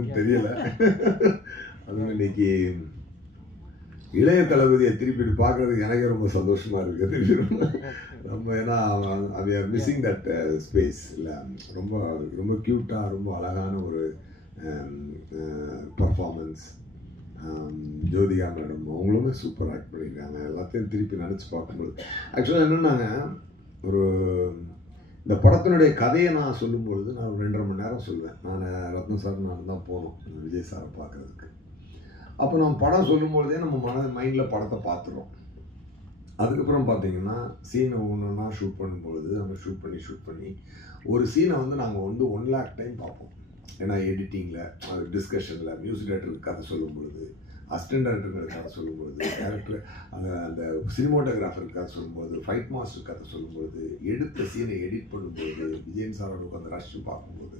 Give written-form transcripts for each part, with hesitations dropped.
சொல்கிறதுன்னு தெரியல. அதுவும் இன்னைக்கு இளைய தளபதியை திருப்பி பார்க்கறதுக்கு எனக்கே ரொம்ப சந்தோஷமாக இருக்குது. ரொம்ப ஏன்னா we are missing that space இல்லை. ரொம்ப ரொம்ப க்யூட்டாக ரொம்ப அழகான ஒரு பர்ஃபார்மன்ஸ். ஜோதிகா மேடம் அவங்களுமே சூப்பர் ஆக்ட் பண்ணியிருக்காங்க. எல்லாத்தையும் திருப்பி நினச்சி பார்க்கும்போது ஆக்சுவலாக என்னென்னாங்க, ஒரு இந்த படத்தினுடைய கதையை நான் சொல்லும்பொழுது நான் 2.5 மணி நேரம் சொல்லுவேன். நான் ரத்னம் சார் நான் தான் போனோம் விஜய் சாரை பார்க்குறதுக்கு. அப்போ நம்ம படம் சொல்லும்பொழுதே நம்ம மைண்டில் படத்தை பார்த்துறோம். அதுக்கப்புறம் பார்த்தீங்கன்னா சீனை ஒன்றுன்னா ஷூட் பண்ணும்பொழுது நம்ம ஷூட் பண்ணி ஒரு சீனை வந்து நாங்கள் வந்து 1 lakh டைம் பார்ப்போம். ஏன்னா எடிட்டிங்கில், அது டிஸ்கஷனில், மியூசிக் டைரக்டருக்கு கதை சொல்லும் பொழுது, அசிஸ்டன்ட் டைரக்டருக்கு கதை சொல்லும்பொழுது, டேரக்டர் அந்த சினிமோட்டோகிராஃபருக்கு கதை சொல்லும்போது, ஃபைட் மாஸ்டர் கதை சொல்லும்போது, எடுத்த சீனை எடிட் பண்ணும்போது, விஜயன் சாரோட அந்த ரஷ் பார்க்கும்போது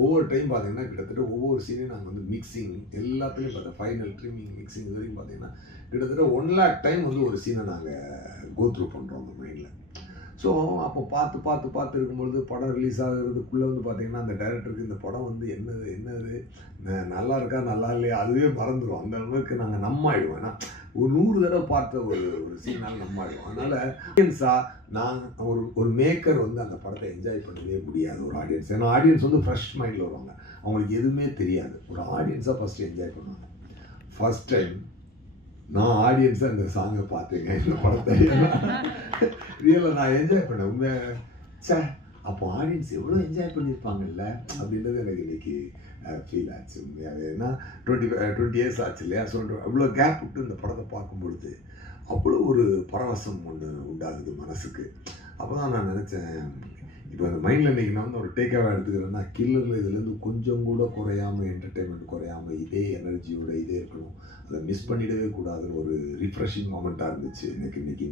ஒவ்வொரு டைம் பார்த்தீங்கன்னா கிட்டத்தட்ட ஒவ்வொரு சீனையும் நாங்கள் வந்து மிக்சிங் எல்லாத்துலேயும் பார்த்தோம். ஃபைனல் ட்ரிமிங் மிக்சிங் இது வரைக்கும் பார்த்தீங்கன்னா கிட்டத்தட்ட 1 lakh டைம் வந்து ஒரு சீனை நாங்கள் கோ த்ரூ பண்ணுறோம் அந்த மைண்டில். ஸோ அப்போ பார்த்து இருக்கும்பொழுது படம் ரிலீஸ் ஆகிறதுக்குள்ளே வந்து பார்த்திங்கன்னா அந்த டைரக்டருக்கு இந்த படம் வந்து என்னது நல்லா இருக்கா நல்லா இல்லையா அதுவே மறந்துடும். அந்த அளவுக்கு நாங்கள் நம்மாயிடுவோம். ஏன்னா ஒரு 100 தடவை பார்த்த ஒரு சீனால் நம்மாயிடுவோம். அதனால் ஆடியன்ஸாக நாங்கள் ஒரு மேக்கர் வந்து அந்த படத்தை என்ஜாய் பண்ணவே முடியாது ஒரு ஆடியன்ஸ். ஏன்னா ஆடியன்ஸ் வந்து ஃப்ரெஷ் மைண்டில் வருவாங்க, அவங்களுக்கு எதுவுமே தெரியாது. ஒரு ஆடியன்ஸாக ஃபஸ்ட்டு என்ஜாய் பண்ணுவாங்க. ஃபஸ்ட் டைம் நான் ஆடியன்ஸாக இந்த சாங்கை பார்த்தேங்க, இந்த படத்தை ரியலாக நான் என்ஜாய் பண்ணேன். உண்மையாக சார் அப்போ ஆடியன்ஸ் எவ்வளோ என்ஜாய் பண்ணியிருப்பாங்கல்ல அப்படின்றது எனக்கு இன்னைக்கு ஃபீல் ஆச்சு உண்மையாகவே. ஏன்னா 20 இயர்ஸ் ஆச்சு இல்லையா. ஸோ அவ்வளோ கேப் விட்டு இந்த படத்தை பார்க்கும்பொழுது அவ்வளோ ஒரு பரவசம் ஒன்று உண்டாகுது மனசுக்கு. அப்போ தான் நான் நினச்சேன், இப்போ அந்த மைண்டில் இன்றைக்கி நான் வந்து ஒரு டேக்காக எடுத்துக்கிறேன்னா கில்லரில் இதுலேருந்து கொஞ்சம் கூட குறையாமல், என்டர்டெயின்மெண்ட் குறையாமல் இதே எனர்ஜியோட இதே இருக்கணும், அதை மிஸ் பண்ணிடவே கூடாதுன்னு ஒரு ரிஃப்ரெஷிங் மொமெண்ட்டாக இருந்துச்சு எனக்கு இன்னைக்கு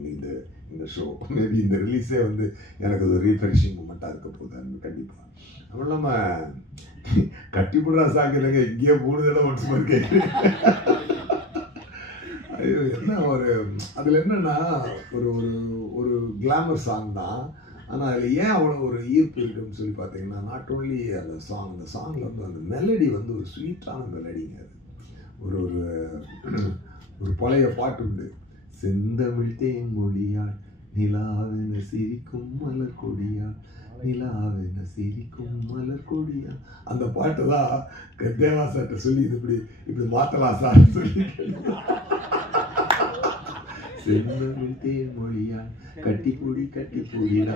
இந்த ஷோ. மேபி இந்த ரிலீஸே வந்து எனக்கு ஒரு ரீஃப்ரெஷிங் மொமெண்ட்டாக இருக்க போகுது கண்டிப்பாக. அதுவும் இல்லாமல் கட்டிப்புடுறா சாக்குறேங்க இங்கேயே 3 தடவை ஒன்ஸ் மாதிரி கேட்குறேன். ஐயோ என்ன ஒரு அதில் என்னென்னா ஒரு ஒரு கிளாமர் சாங் தான். ஆனால் அதில் ஏன் அவ்வளோ ஒரு ஈர்ப்பு இருக்குன்னு சொல்லி பார்த்தீங்கன்னா, நாட் ஓன்லி அந்த சாங்கில் வந்து அந்த மெலடி வந்து ஒரு ஸ்வீட்டான மெலடிங்க. அது ஒரு ஒரு பழைய பாட்டு உண்டு, செந்தமிழ் தேன்மொழியாள் நிலாவென சிரிக்கும் மலர் கொடியாள் நிலாவென சிரிக்கும் மலர் கொடியாள். அந்த பாட்டு தான் தேவா சார்ட்ட சொல்லி இப்படி மாற்றலாம் சார் சொல்லி, செந்தமிழ் தேன்மொழியாள் கட்டிப்பொடி கட்டிப்பொடியா.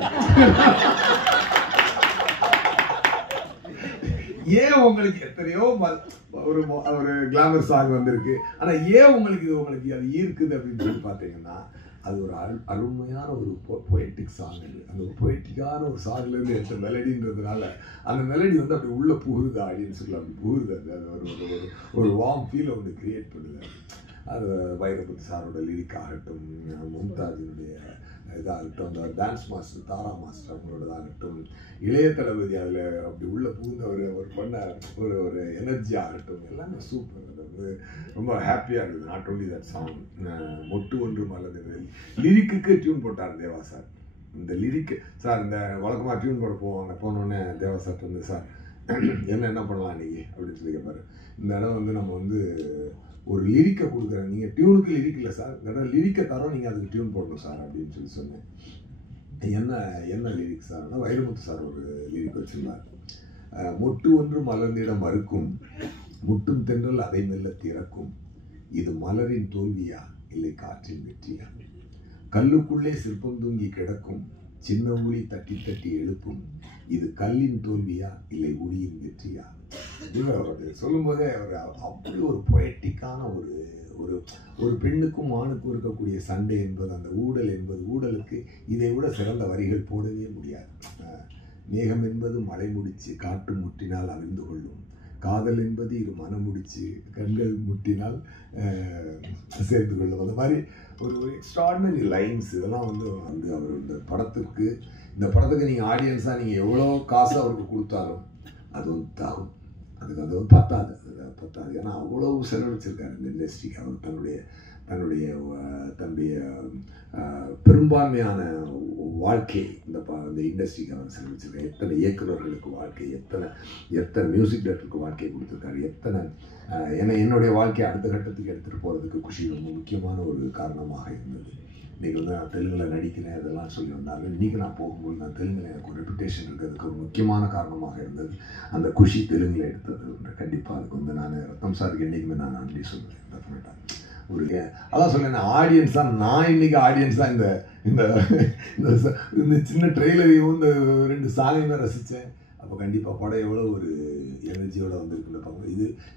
ஏன் உங்களுக்கு எத்தனையோ ஒரு கிளாமர் சாங் வந்திருக்கு, ஆனால் ஏன் உங்களுக்கு அது ஈர்க்குது அப்படின்னு சொல்லி பார்த்தீங்கன்னா, அது ஒரு அருமையான ஒரு பொயட்டிக் சாங். அது அந்த ஒரு பொயட்டிக்கான ஒரு சாங்லேருந்து எடுத்த மெலடின்றதுனால அந்த மெலடி வந்து அப்படி உள்ளே புகுது, ஆடியன்ஸுக்குள்ள அப்படி புகுது. அது ஒரு வார்ம் ஃபீலை ஒன்று கிரியேட் பண்ணுது. அது வைரமுத்து சாரோட லிரிக் ஆகட்டும், மும்தாஜினுடைய இதாகட்டும், அந்த டான்ஸ் மாஸ்டர் தாரா மாஸ்டர் அவங்களோடதாகட்டும், இளைய தளபதி அதில் அப்படி உள்ள புகுந்தவர் ஒரு பண்ண ஒரு எனர்ஜி ஆகட்டும், எல்லாமே சூப்பர். அது வந்து ரொம்ப ஹாப்பியாக இருக்குது. நாட் ஓன்லி தட் சாங், மொட்டு ஒன்று மலர்ந்தது லிரிக்குக்கு டியூன் போட்டார் தேவா சார். இந்த லிரிக்கு சார் இந்த வழக்கமாக டியூன் போட போனோடனே தேவா சார் வந்து சார் என்ன பண்ணலாம் இன்றைக்கி அப்படின்னு சொல்லி கேட்பாரு. இந்த இடம் வந்து நம்ம வந்து ஒரு லிரிக்கை கொடுக்குறேன், நீங்கள் டியூனுக்கு லிரிக் இல்லை சார், இந்த இடம் லிரிக்கை தரோம், நீங்கள் அதுக்கு டியூன் போடணும் சார் அப்படின்னு சொல்லி சொன்னேன். என்ன லிரிக் சார்னா வைரமுத்து சார் ஒரு லிரிக் வச்சுருந்தார். மொட்டு ஒன்று மலர்ந்திடம் மறுக்கும், முட்டும் தென்றல் அதை மெல்ல திறக்கும், இது மலரின் தோல்வியா இல்லை காற்றின் வெற்றியா, கல்லுக்குள்ளே சிற்பம் தூங்கி கிடக்கும், சின்ன ஒளி தட்டி தட்டி எழுப்பும், இது கல்லின் தோல்வியா இல்லை ஒளியின் வெற்றியா. சொல்லும் போதே அப்படி ஒரு பொயட்டிக்கான ஒரு பெண்ணுக்கும் ஆணுக்கும் இருக்கக்கூடிய சண்டை என்பது, அந்த ஊடல் என்பது, ஊடலுக்கு இதை விட சிறந்த வரிகள் போடவே முடியாது. மேகம் என்பது மழை முடிச்சு காட்டு முட்டினால் அழிந்து கொள்ளும், காதல் என்பது இது மனம் முடிச்சு கண்கள் முட்டினால் சேர்ந்து கொள்ளும். அந்த மாதிரி ஒரு எக்ஸ்ட்ராடினரி லைன்ஸ் இதெல்லாம் வந்து அவர் இந்த படத்துக்கு நீங்கள் ஆடியன்ஸாக நீங்கள் எவ்வளோ காசு அவருக்கு கொடுத்தாலும் அது வந்து தாகும், அதுக்கு அது வந்து பத்தாது. பத்தாது. ஏன்னா அவ்வளவு செலவழிச்சிருக்காரு இந்த இண்டஸ்ட்ரிக்கு. அவர் தன்னுடைய பெரும்பான்மையான வாழ்க்கை இந்த இண்டஸ்ட்ரிக்கு அவர் செலவழிச்சிருக்காரு. எத்தனை இயக்குநர்களுக்கு வாழ்க்கை, எத்தனை மியூசிக் டைரக்டருக்கு வாழ்க்கை கொடுத்துருக்காரு, என்னுடைய வாழ்க்கையை அடுத்த கட்டத்துக்கு எடுத்துகிட்டு போகிறதுக்கு குஷி ரொம்ப முக்கியமான ஒரு காரணமாக இருந்தது. இன்றைக்கி நான் தெலுங்கில் நடிக்கிறேன் இதெல்லாம் சொல்லி வந்தாலும் இன்றைக்கி நான் போகும்போது நான் தெலுங்கில் எனக்கு ஒரு ரெப்புடேஷன் இருக்கிறதுக்கு ஒரு முக்கியமான காரணமாக இருந்தது அந்த குஷி தெலுங்கில் எடுத்தது. கண்டிப்பாக அதுக்கு நான் ரத்தம் சாருக்கு என்றைக்குமே நான் நன்றி சொல்லுவேன். டெஃபினட்டாக அதான் சொல்லேன், ஆடியன்ஸ் தான் நான் இன்றைக்கி ஆடியன்ஸ் தான். இந்த சின்ன ட்ரெய்லரையும் இந்த 2 சாங்கையுமே ரசித்தேன். அப்போ கண்டிப்பாக படம் எவ்வளோ ஒரு எனர்ஜியோடு வந்திருக்குன்னு பார்க்கணும்.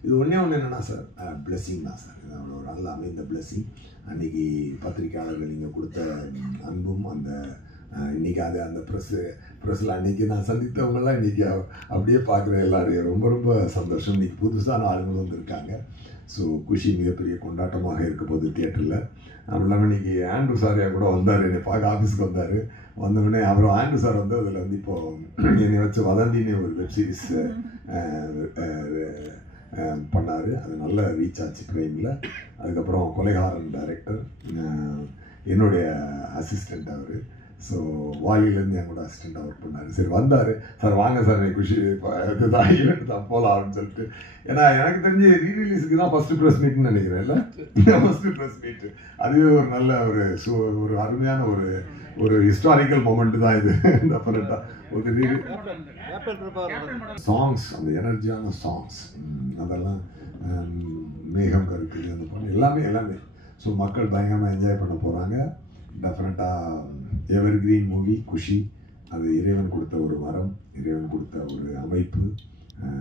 இது ஒன்றே என்னென்னா சார், பிளெஸ்ஸிங் தான் சார். இது அவ்வளோ ஒரு நல்ல அமைந்த பிளெஸ்ஸிங். அன்றைக்கி பத்திரிக்கையாளர்கள் நீங்கள் கொடுத்த அன்பும் இன்றைக்கி அந்த ப்ரெஸ்ஸில் அன்றைக்கி நான் சந்தித்தவங்களாம் இன்றைக்கி அப்படியே பார்க்குற எல்லாரையும் ரொம்ப ரொம்ப சந்தோஷம். இன்றைக்கி புதுசான ஆளுங்களும் வந்திருக்காங்க. ஸோ குஷி மிகப்பெரிய கொண்டாட்டமாக இருக்க போது தியேட்டரில். அது இல்லாமல் இன்றைக்கி ஆண்ட்ரூ சாரியா கூட வந்தார், என்னை பார்க்க ஆஃபீஸுக்கு வந்தார். வந்தவுடனே அப்புறம் ஆண்ட்ரூ சார் அதில் இப்போது என்னை வச்சு வதந்தின்னு ஒரு வெப்சீரிஸ் பண்ணார். அது நல்ல ரீச் ஆச்சு ப்ரைமில். அதுக்கப்புறம் கொலைகாரன் டைரக்டர் என்னுடைய அசிஸ்டண்ட் அவர். ஸோ வாலியிலேருந்து என் கூட அசிஸ்டண்ட்டாக ஒர்க் பண்ணார். சரி வந்தார், சார் வாங்க சார் எனக்கு குஷி இதுதான் ஈவெண்ட் தான் போகலாம் அப்படின்னு சொல்லிட்டு. ஏன்னா எனக்கு தெரிஞ்சு ரீரிலீஸுக்கு தான் ஃபஸ்ட்டு ப்ரெஸ் மீட்னு நினைக்கிறேன். இல்லை ஃபஸ்ட்டு ப்ரெஸ் மீட்டு. அதுவே ஒரு நல்ல ஒரு அருமையான ஒரு ஹிஸ்டாரிக்கல் மொமெண்ட்டு தான் இது. டெஃபினட்டாக ஒரு சாங்ஸ், அந்த எனர்ஜியான சாங்ஸ் அதெல்லாம் மேகம் கருக்குது அந்த பொண்ணு எல்லாமே. ஸோ மக்கள் பயங்கரமாக என்ஜாய் பண்ண போகிறாங்க. டெஃபினட்டாக எவர் கிரீன் மூவி குஷி. அது இறைவன் கொடுத்த ஒரு மரம், இறைவன் கொடுத்த ஒரு அமைப்பு,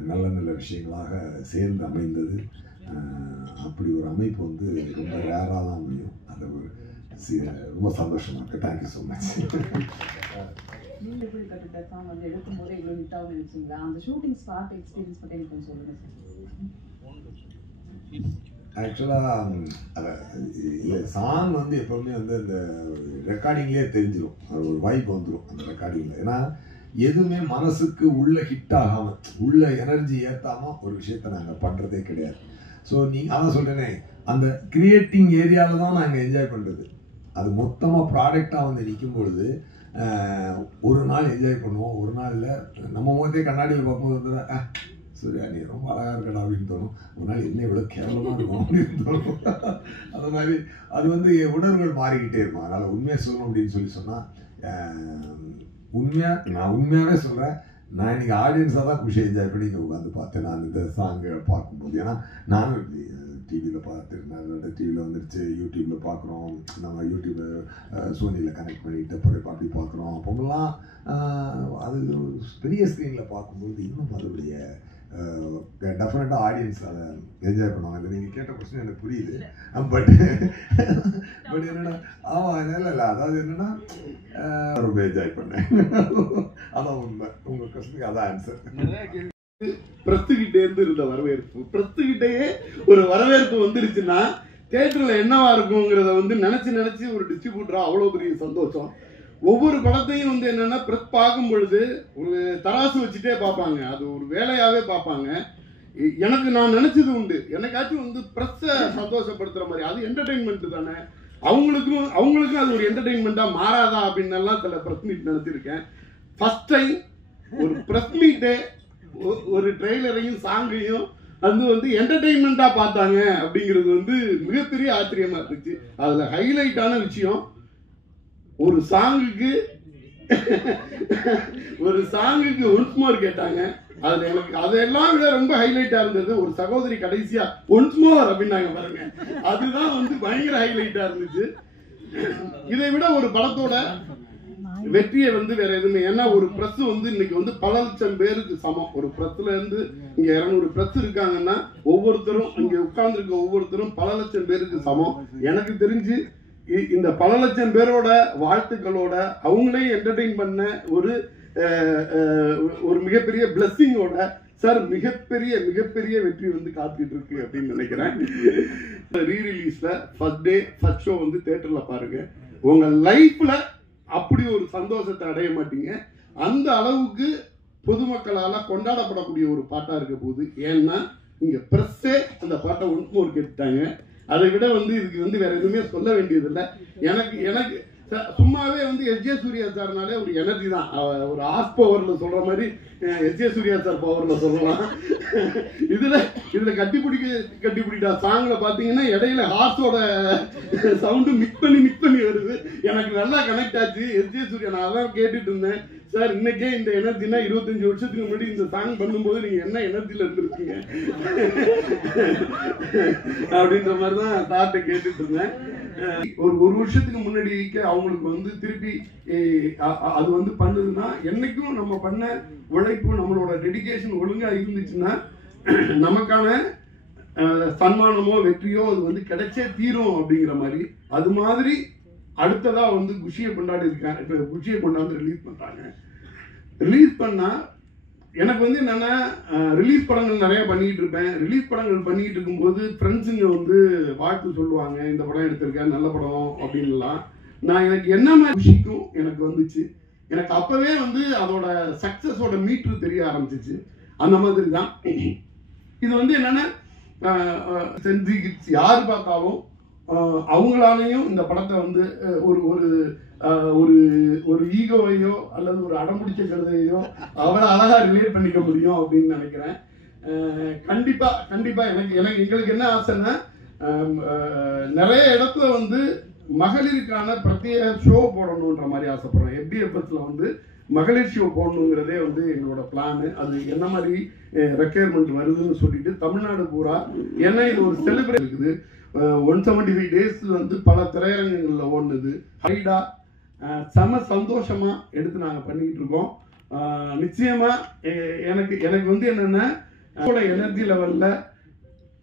நல்ல விஷயங்களாக சேர்ந்து அமைந்தது. அப்படி ஒரு அமைப்பு ரொம்ப ரேராக தான் அமையும். அது ரொம்ப சந்தோஷமாக இருக்குது. Thank you so much. எடுக்கும்போது இவ்வளோ ஹிட்டாகவும் நினைச்சிங்களா? அந்த ஷூட்டிங் ஸ்பாட் எக்ஸ்பீரியன்ஸ் பற்றி எனக்கு கொஞ்சம் சொல்லுங்கள் சார். ஆக்சுவலாக இல்லை சாங் எப்போவுமே அந்த ரெக்கார்டிங்லேயே தெரிஞ்சிடும். அது ஒரு வைப் வந்துடும் அந்த ரெக்கார்டிங்கில். ஏன்னா எதுவுமே மனசுக்கு உள்ள ஹிட் ஆகாமல் உள்ள எனர்ஜி ஏற்றாமல் ஒரு விஷயத்த நாங்கள் பண்ணுறதே கிடையாது. ஸோ அதான் சொல்கிறேனே, அந்த கிரியேட்டிங் ஏரியாவில் தான் நாங்கள் என்ஜாய் பண்ணுறது. அது மொத்தமாக ப்ராடக்டாக நிற்கும் பொழுது ஒரு நாள் என்ஜாய் பண்ணுவோம், ஒரு நாளில் நம்ம முகத்தே கண்ணாடியில் பார்க்கும்போது சரி நீ ரொம்ப அழகாக இருக்கடா அப்படின்னு தோணும். ஒரு நாள் என்ன இவ்வளோ கேவலமாக இருக்கும் அப்படின்னு தோணும். அந்த மாதிரி அது உணர்வுகள் மாறிக்கிட்டே இருக்கும். அதனால் உண்மையை சொல்லணும் அப்படின்னு சொன்னால் நான் உண்மையாகவே சொல்கிறேன். நான் இன்றைக்கி ஆடியன்ஸாக தான் குஷி என்ஜாய் பண்ணி இங்கே உட்காந்து பார்த்தேன். நான் இந்த சாங்கை பார்க்கும்போது, ஏன்னா நானும் டிவியில் பார்த்துருந்தேன். டிவியில் வந்துடுச்சு, யூடியூப்பில் பார்க்குறோம். நம்ம யூடியூப்பில் சோனியில் கனெக்ட் பண்ணிட்டு அப்படி பார்க்குறோம். அப்போலாம் அது பெரிய ஸ்க்ரீனில் பார்க்கும்போது இன்னும் அதோடைய டெஃபினட்டாக ஆடியன்ஸ் அதை என்ஜாய் பண்ணுவாங்க. அது நீங்கள் கேட்ட கொஸ்டின் எனக்கு புரியுது. பட் என்னென்னா இல்லை அதாவது என்னென்னா ரொம்ப என்ஜாய் பண்ணேன். அதான் உண்மை. உங்கள் கொஸ்டினுக்கு அதான் ஆன்சர். பிரஸ்துகிட்டேருந்து இருந்த வரவேற்பு, பிரஸ்துகிட்டேயே ஒரு வரவேற்பு வந்துருச்சுன்னா தியேட்டரில் என்னவா இருக்குங்கிறத நினச்சி ஒரு டிஸ்ட்ரிபியூட்டரா அவ்வளோ பெரிய சந்தோஷம். ஒவ்வொரு படத்தையும் என்னன்னா பிரஸ் பார்க்கும் பொழுது ஒரு தராசு வச்சுட்டே பார்ப்பாங்க. அது ஒரு வேலையாவே பார்ப்பாங்க. எனக்கு நான் நினைச்சது உண்டு, எனக்காச்சும் பிரஸ்ஸை சந்தோஷப்படுத்துற மாதிரி. அது என்டர்டெயின்மெண்ட் தானே, அவங்களுக்கும் அது ஒரு என்டர்டெயின்மெண்டா மாறாதா அப்படின்னு எல்லாம் சில பிரஸ் மீட் நினைச்சிருக்கேன். ஃபர்ஸ்ட் டைம் ஒரு பிரஸ் மீட்டே ஒரு ட்ரெய்லரையும் சாங்கையும் என்டர்டெயின்மெண்டா பார்த்தாங்க அப்படிங்கிறது மிகப்பெரிய ஆச்சரியமா இருந்துச்சு. அதுல ஹைலைட்டான விஷயம், ஒரு சாங்குக்கு ஒன்ஸ் மோர் கேட்டாங்க. அதுல எனக்கு அதெல்லாம் விட ரொம்ப ஹைலைட்டா இருந்தது, ஒரு சகோதரி கடைசியா ஒன்ஸ் மோர் அப்படின்னாங்க பாருங்க. அதுதான் பயங்கர ஹைலைட்டா இருந்துச்சு. இதை விட ஒரு படத்தோட வெற்றியை வேற எதுவுமே, ஏன்னா ஒரு பிரஸ் இன்னைக்கு பல லட்சம் பேருக்கு சமம். ஒரு பிரஸ்ல இருந்து இங்க 200 பிரஸ் இருக்காங்கன்னா ஒவ்வொருத்தரும் இங்க உட்கார்ந்துருக்க ஒவ்வொருத்தரும் பல லட்சம் பேருக்கு சமம். எனக்கு தெரிஞ்சு இந்த பல லட்சம் பேரோட வாழ்த்துக்களோட அவங்களே என்டர்டெயின் பண்ண ஒரு மிகப்பெரிய பிளஸ்ஸிங்கோட சார் மிகப்பெரிய வெற்றி காத்துட்டு இருக்கு அப்படின்னு நினைக்கிறேன். ரீரிலீஸ்ல ஃபர்ஸ்ட் டே ஃபர்ஸ்ட் ஷோ தியேட்டர்ல பாருங்க. உங்க லைஃப்ல அப்படி ஒரு சந்தோஷத்தை அடைய மாட்டீங்க. அந்த அளவுக்கு பொதுமக்களால கொண்டாடப்படக்கூடிய ஒரு பாட்டா இருக்க போகுது. ஏன்னா இங்கே ப்ரெஸ்ஸே அந்த பாட்டை ஒன்றுமோர் கேட்டுட்டாங்க. அதை விட வந்து இதுக்கு வந்து வேற எதுவுமே சொல்ல வேண்டியதில்லை. எனக்கு சும்மாவே வந்து எஸ்ஜே சூர்யா சார்னாலே ஒரு எனர்ஜி தான். ஒரு ஹார்ஸ் பவரில் சொல்கிற மாதிரி எஸ்ஜே சூர்யா சார் பவரில் சொல்லலாம். இதில் கட்டிப்பிடிட்டா சாங்கில் பார்த்தீங்கன்னா இடையில ஹார்ஸோட சவுண்டு மிக்ஸ் பண்ணி வருது. எனக்கு நல்லா கனெக்ட் ஆச்சு எஸ்ஜே சூர்யா. நான் அதான் கேட்டுட்டு இருந்தேன், சார் இன்னைக்கே இந்த எனர்ஜினா 25 வருஷத்துக்கு முன்னாடி இந்த சாங் பண்ணும்போது நீங்கள் என்ன எனர்ஜியில் இருந்திருக்கீங்க அப்படின்ற மாதிரி தான் தாட்டை கேட்டுட்டு இருந்தேன். ஒரு வருஷத்துக்கு முன்னாடி அவங்களுக்கு வந்து திருப்பி அது வந்து பண்ணுதுன்னா, என்னைக்கும் நம்ம பண்ண உழைப்பு நம்மளோட டெடிகேஷன் ஒழுங்கா இருந்துச்சுன்னா நமக்கான சன்மானமோ வெற்றியோ அது வந்து கிடைச்சே தீரும் அப்படிங்கிற மாதிரி. அது மாதிரி அடுத்ததா வந்து குஷியை கொண்டாடி குஷியை கொண்டாந்து ரிலீஸ் பண்றாங்க. ரிலீஸ் பண்ணா எனக்கு வந்து என்னன்னா, ரிலீஸ் படங்கள் நிறைய பண்ணிட்டு இருப்பேன். ரிலீஸ் படங்கள் பண்ணிட்டு இருக்கும்போது ஃப்ரெண்ட்ஸுங்க வந்து வாழ்த்து சொல்லுவாங்க, இந்த படம் எடுத்திருக்கேன் நல்ல படம் அப்படின்லாம். நான் எனக்கு என்ன மாதிரி குஷிக்கும் எனக்கு வந்துச்சு. எனக்கு அப்பவே வந்து அதோட சக்சஸோட மீட்ரு தெரிய ஆரம்பிச்சிச்சு. அந்த மாதிரி தான் இது வந்து என்னன்னா, சென்சி கிட்ஸ் யார் பார்த்தாலும் அவங்களாலையும் இந்த படத்தை வந்து ஒரு ஒரு ஒரு ஈகோவையோ அல்லது ஒரு அடம்பிடிச்ச கருதையோ அவ்வளோ அழகா ரிலேட் பண்ணிக்க முடியும் அப்படின்னு நினைக்கிறேன். கண்டிப்பா எங்களுக்கு என்ன ஆசைன்னா, நிறைய இடத்துல வந்து மகளிருக்கான பிரத்யேக ஷோ போடணுன்ற மாதிரி ஆசைப்படுறோம். FDFSல வந்து மகளிர் ஷோ போடணுங்கிறதே வந்து எங்களோட பிளானு. அது என்ன மாதிரி ரெக்யர்மெண்ட் வருதுன்னு சொல்லிட்டு தமிழ்நாடு பூரா, ஏன்னா இது ஒரு செலிப்ரேட் இருக்குது. 175 டேஸ் வந்து பல திரையரங்கங்களில் ஓடுனது. ஹைடா செம சந்தோஷமா எடுத்து நாங்கள் பண்ணிக்கிட்டு இருக்கோம். நிச்சயமா எனக்கு வந்து என்னன்னா, எனர்ஜி லெவல்ல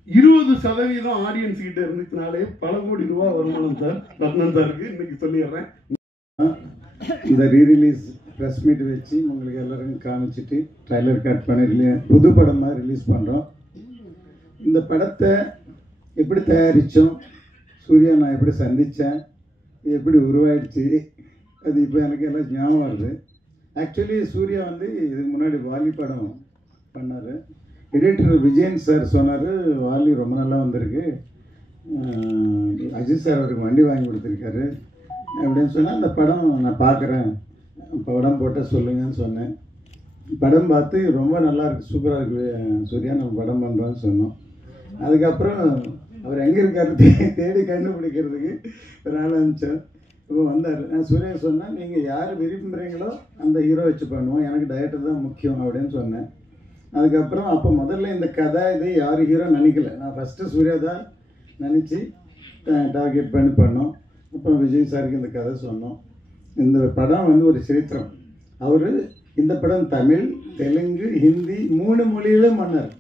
20% ஆடியன்ஸ் கிட்ட இருந்துச்சுனாலே பல கோடி ரூபாய் வருமானம் சார் ரத்னன் சாருக்கு இன்னைக்கு சொல்லிடுறேன். இந்த ரீரிலீஸ் ப்ரெஸ் மீட் வச்சு உங்களுக்கு எல்லாருக்கும் காமிச்சிட்டு ட்ரைலர் கட் பண்ணி புது படம் மாதிரி ரிலீஸ் பண்ணுறோம். இந்த படத்தை எப்படி தயாரித்தோம், சூர்யா நான் எப்படி சந்தித்தேன், எப்படி உருவாயிடுச்சு, அது இப்போ எனக்கு எல்லாம் ஞாபகம் வருது. ஆக்சுவலி சூர்யா வந்து இதுக்கு முன்னாடி வாலி படம் பண்ணார். எடிட்டர் விஜயன் சார் சொன்னார், வாலி ரொம்ப நல்லா வந்திருக்கு, அஜித் சார் அவருக்கு வண்டி வாங்கி கொடுத்துருக்காரு அப்படின்னு சொன்னால், அந்த படம் நான் பார்க்குறேன், படம் போட்டால் சொல்லுங்கன்னு சொன்னேன். படம் பார்த்து ரொம்ப நல்லா இருக்குது, சூப்பராக இருக்குது சூர்யா, நம்ம படம் பண்ணுறோன்னு சொன்னோம். அதுக்கப்புறம் அவர் எங்கே இருக்காரு தேடி கண்டுபிடிக்கிறதுக்கு ஒரு ஆள் அனுப்பிச்சோம். இப்போ வந்தார். நான் சூர்யா சொன்னேன், நீங்கள் யார் விரும்புகிறீங்களோ அந்த ஹீரோ வச்சு பண்ணுவோம், எனக்கு டைரக்டர் தான் முக்கியம் அப்படின்னு சொன்னேன். அதுக்கப்புறம் அப்போ முதல்ல இந்த கதை இது யார் ஹீரோ நினைக்கல, நான் ஃபஸ்ட்டு சூர்யா தான் நினச்சி டார்கெட் பண்ணி பண்ணோம். அப்போ விஜய் சாருக்கு இந்த கதை சொன்னோம். இந்த படம் வந்து ஒரு சரித்திரம். அவர் இந்த படம் தமிழ், தெலுங்கு, ஹிந்தி 3 மொழியிலும் பண்ணார்.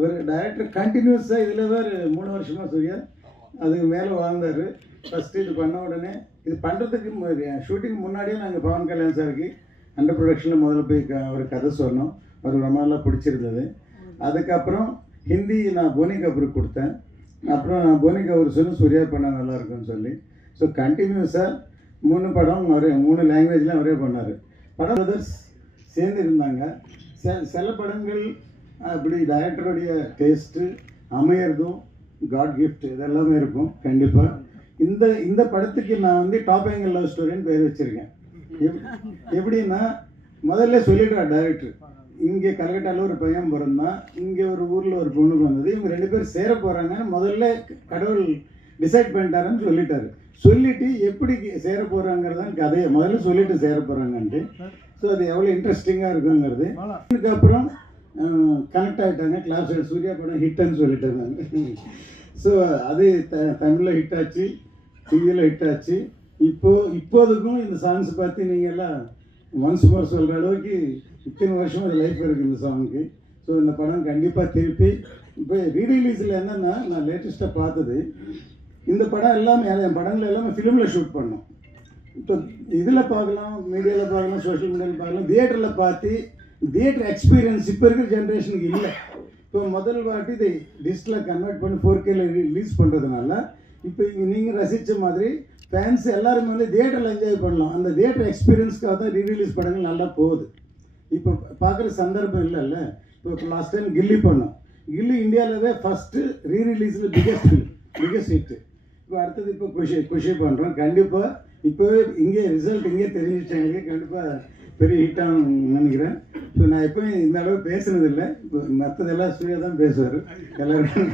ஒரு டைரக்டர் கண்டினியூஸாக இதில் வேறு 3 வருஷமாக சூர்யா அதுக்கு மேலே வாழ்ந்தார். ஃபஸ்ட்டு இது பண்ண உடனே இது பண்ணுறதுக்கு ஷூட்டிங் முன்னாடியே நாங்கள் பவன் கல்யாண் சாருக்கு அண்டர் ப்ரொடக்ஷனில் முதல்ல போய் ஒரு கதை சொன்னோம். அவர் ரொம்ப நல்லா பிடிச்சிருந்தது. அதுக்கப்புறம் ஹிந்தி நான் போனி கபூருக்கு கொடுத்தேன். அப்புறம் நான் போனி கபூர் சொன்ன சூர்யா பண்ணால் நல்லாயிருக்குன்னு சொல்லி, ஸோ கண்டினியூஸாக 3 படம் அவரே 3 லாங்குவேஜ்லாம் அவரே பண்ணார். படம் பிரதர்ஸ் சேர்ந்து இருந்தாங்க. சில படங்கள் அப்படி டைரக்டருடைய டேஸ்ட்டு அமையறதும் காட் கிஃப்ட் இதெல்லாமே இருக்கும் கண்டிப்பாக. இந்த படத்துக்கு நான் வந்து டாப் ஆங்கிள் லவ் ஸ்டோரின்னு பேர் வச்சுருக்கேன். எப்படின்னா, முதல்ல சொல்லிடுறார் டைரக்டர், இங்கே கல்கட்டாவில் ஒரு பையன் பிறந்தான், இங்கே ஒரு ஊரில் ஒரு பொண்ணு வந்தது, இவங்க 2 பேர் சேர போகிறாங்கன்னு முதல்ல கடவுள் டிசைட் பண்ணிட்டாருன்னு சொல்லிட்டாரு. சொல்லிவிட்டு எப்படி சேர போகிறாங்கிறதான் கதையை முதல்ல சொல்லிவிட்டு சேர போகிறாங்கன்ட்டு. ஸோ அது எவ்வளோ இன்ட்ரெஸ்டிங்காக இருக்குங்கிறது. அதுக்கப்புறம் கனெக்ட் ஆகிட்டாங்க. கிளாஸ் சூர்யா படம் ஹிட்டுன்னு சொல்லிட்டாங்க. ஸோ அது தமிழில் ஹிட் ஆச்சு, டிவியில் ஹிட் ஆச்சு. இப்போதுக்கும் இந்த சாங்ஸ் பார்த்து நீங்கள் எல்லாம் ஒன்ஸ் மோர் சொல்கிற அளவுக்கு இத்தனை வருஷம் அது லைஃப் இருக்குது இந்த சாங்குக்கு. ஸோ இந்த படம் கண்டிப்பாக திருப்பி இப்போ ரீரிலீஸில் என்னென்னா, நான் லேட்டஸ்ட்டாக பார்த்தது, இந்த படம் எல்லாமே என் படங்கள் எல்லாமே ஃபிலிமில் ஷூட் பண்ணோம். இப்போ இதில் பார்க்கலாம், மீடியாவில் பார்க்கலாம், சோஷியல் மீடியாவில் பார்க்கலாம், தியேட்டரில் பார்த்து தியேட்டர் எக்ஸ்பீரியன்ஸ் இப்போ இருக்கிற ஜென்ரேஷனுக்கு இல்லை. இப்போ முதல் வாட்டி இதை டிஜிட்டலில் கன்வெர்ட் பண்ணி 4Kல ரிலீஸ் பண்ணுறதுனால இப்போ நீங்கள் ரசித்த மாதிரி ஃபேன்ஸ் எல்லாருமே வந்து தியேட்டரில் என்ஜாய் பண்ணலாம். அந்த தியேட்டர் எக்ஸ்பீரியன்ஸ்க்காக தான் ரீரிலீஸ் படங்கள் நல்லா போகுது. இப்போ பார்க்குற சந்தர்ப்பம் இல்லைல்ல. இப்போ லாஸ்ட் டைம் கில்லி பண்ணோம். கில்லி இந்தியாவிலவே ஃபஸ்ட்டு ரீரிலீஸில் பிகெஸ்ட் ஹிட்டு. இப்போ அடுத்தது இப்போ குஷி பண்ணுறோம். கண்டிப்பாக இப்போவே இங்கே ரிசல்ட் இங்கே தெரிஞ்சிச்சாங்க, கண்டிப்பாக பெரிய ஹிட்டாக நினைக்கிறேன். ஸோ நான் எப்போயும் இந்த அளவு பேசுனதில்லை. இப்போ மற்றதெல்லாம் சூர்யா தான் பேசுவார் எல்லாரும்.